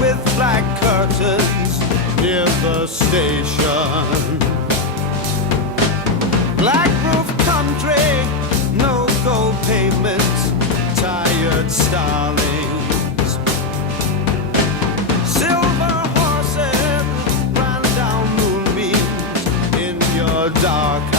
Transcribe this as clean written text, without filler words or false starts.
with black curtains near the station. Black roof country, no gold pavement, tired starlings. Silver horses ran down moonbeams in your dark